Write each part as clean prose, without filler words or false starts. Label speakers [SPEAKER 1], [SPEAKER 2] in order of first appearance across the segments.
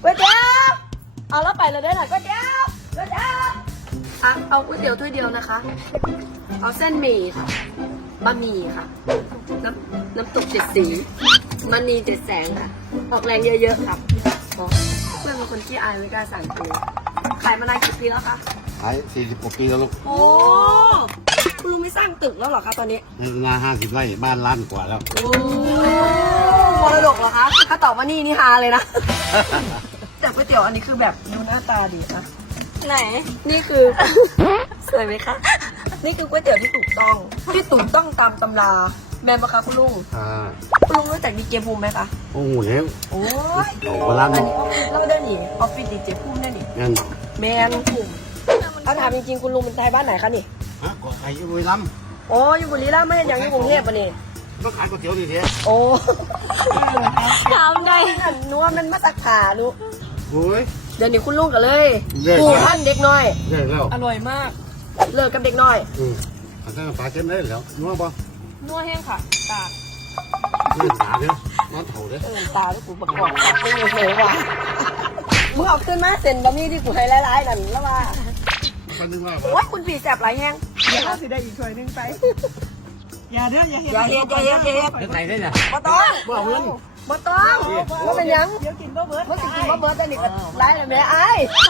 [SPEAKER 1] ก๋วยเตี๋ยวเอาแล้วไปเลยได้หรอก๋วยเตี๋ยวก๋วยเตี๋ยวเอาก๋วยเตี๋ยวถ้วยเดียวนะคะเอาเส้นหมี่ค่ะบะหมี่ค่ะน้ำตก7 สีมันนี7 แสงค่ะออกแรงเยอะๆครับเพื่อนเป็นคนขี้อายไม่กล้าสั่งเลยขายมานานกี่ปีแล้วคะ
[SPEAKER 2] ขาย40 กว่าปีแล้วลูก
[SPEAKER 1] โอ้คือไม่สร้างตึกแล้วเหรอคะตอนนี้
[SPEAKER 2] นา50 ไร่บ้านล้านกว่าแล้ว
[SPEAKER 1] โอ้มรดกเหรอคะ ถ้าตอบว่านี่ฮาเลยนะ แต่ก๋วยเตี๋ยวอันนี้คือแบบดูหน้าตาดีนะไหน นี่คือ สวยไหมคะ นี่คือก๋วยเตี๋ยวที่ถูกต้องตามตำราแม่ปะคะคุณลุง คุณลุงรู้จักดีเจภูมิไหมคะ
[SPEAKER 2] โอ้โหแล้ว
[SPEAKER 1] โอ้ย
[SPEAKER 2] โอ้โหร้าน
[SPEAKER 1] อันนี้แล้วได้หนิออฟฟิศดีเจภูมิได้หนิ
[SPEAKER 2] งั้น
[SPEAKER 1] แมนภูมิเอาถามจริงๆคุณลุงเป็นไทยบ้านไหนคะนี่
[SPEAKER 2] ฮะก็ขายอยู่บุรีรัมย์
[SPEAKER 1] โอ้อยู่บุรีรัมย์ไม่ใช่อย่างอยู่กรุงเทพปะนี่
[SPEAKER 2] ก็ขายก๋วยเตี๋ยวดีเดีย
[SPEAKER 1] โอ้
[SPEAKER 3] ทำได้
[SPEAKER 1] นัวมันมาตักขานุ
[SPEAKER 2] โอ้ย
[SPEAKER 1] เดี๋ยวนี้คุณลุงกันเลย
[SPEAKER 2] เลิก
[SPEAKER 1] ปู่ท่านเด็กน้อย
[SPEAKER 2] ได้แล้ว
[SPEAKER 1] อร่อยมาก เลิกกับเด็กน้อย
[SPEAKER 2] อันนั้นปลาเค็มได้แล้วนัวป่ะ
[SPEAKER 3] นัวแห้งค่ะตาก
[SPEAKER 2] นี่ตาเด้อน้ำเถ่าเด้อ
[SPEAKER 1] ตาที่กูประกอบกับไม่เลยว่ะมึงเอาขึ้นมาเซ็นบะหมี่ที่กูให้หลายๆนั่นแล้วว่า
[SPEAKER 2] คนนึงว่า
[SPEAKER 1] โอ้ยคุณผีแสบหลายแห้ง
[SPEAKER 4] เดี๋ยวเราสิได้อีกถ้วยหนึงไป อย่าเด้ออย่าเห็น
[SPEAKER 1] อย่าเฮ็ด
[SPEAKER 2] จะไหนได้เนี่ย
[SPEAKER 1] บ่ต้อง
[SPEAKER 2] บ่เอาเงิน
[SPEAKER 1] บ่ต้องว่าเป็นหยัง
[SPEAKER 4] เดี๋ยวกินบ่เบิด
[SPEAKER 1] เมื่อกี้ว่าเบิร์ดแต่นี่ก็ได้เลยแม่ไอ้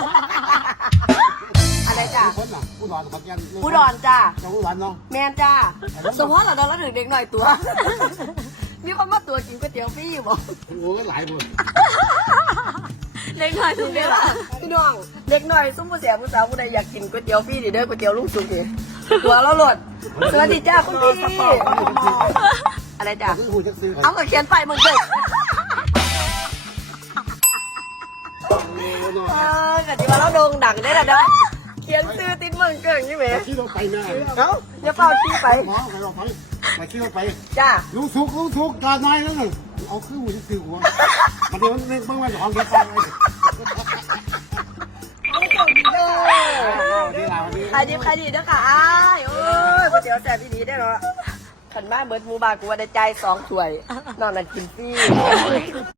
[SPEAKER 1] อะไรจ้ะ
[SPEAKER 2] คนน่ะผู้ดอนขอนแก่น
[SPEAKER 1] ผู้ดอนจ้ะ
[SPEAKER 2] เจ้าผู้ดอนเนาะ
[SPEAKER 1] แมนจ้าสมมติเราถึงเด็กหน่อยตัว มีคนมาตัวกินก๋วยเตี๋ยวฟรีอยู่บ่
[SPEAKER 2] โอ้ก็หลายคน
[SPEAKER 3] เล็กน้อยทุกเรื่อง
[SPEAKER 1] พี่น้องเด็กหน่อยซุ้มผู้เสียผู้สาวผู้ใดอยากกินก๋วยเตี๋ยวฟรีดิเด้อก๋วยเตี๋ยวลุงสุกดิตัวเราหลดสวัสดีจ้าคุณพี่อะไรจ้า
[SPEAKER 2] คือหูจักซื้อ
[SPEAKER 1] เอากับเขียนไปมึงเกิดกะทิว่าเราโด่งดังได้ละเด้อเขียนซื้อติดมึงเกิงใช่ไหม
[SPEAKER 2] ขี่รถไปแม่
[SPEAKER 1] เอ้าอย่าเฝ้าขี้ไป
[SPEAKER 2] หมอไปลองไปขี่รถไป
[SPEAKER 1] จ้า
[SPEAKER 2] ลุงสุกตาน้อยแล้วนึงเอาคือหูจักซื้อหัวมันเดี๋ยวมันเบิ่งว่าของเก็บไป
[SPEAKER 1] ขายดีเด้อค่ะอ้ายโอ้ยก๋วยเตี๋ยวแซ่บดีได้เนาะขันบ้านเบิดหมูบานกูว่าได้ใจ2 ถ้วยนอกนั้นกินฟรี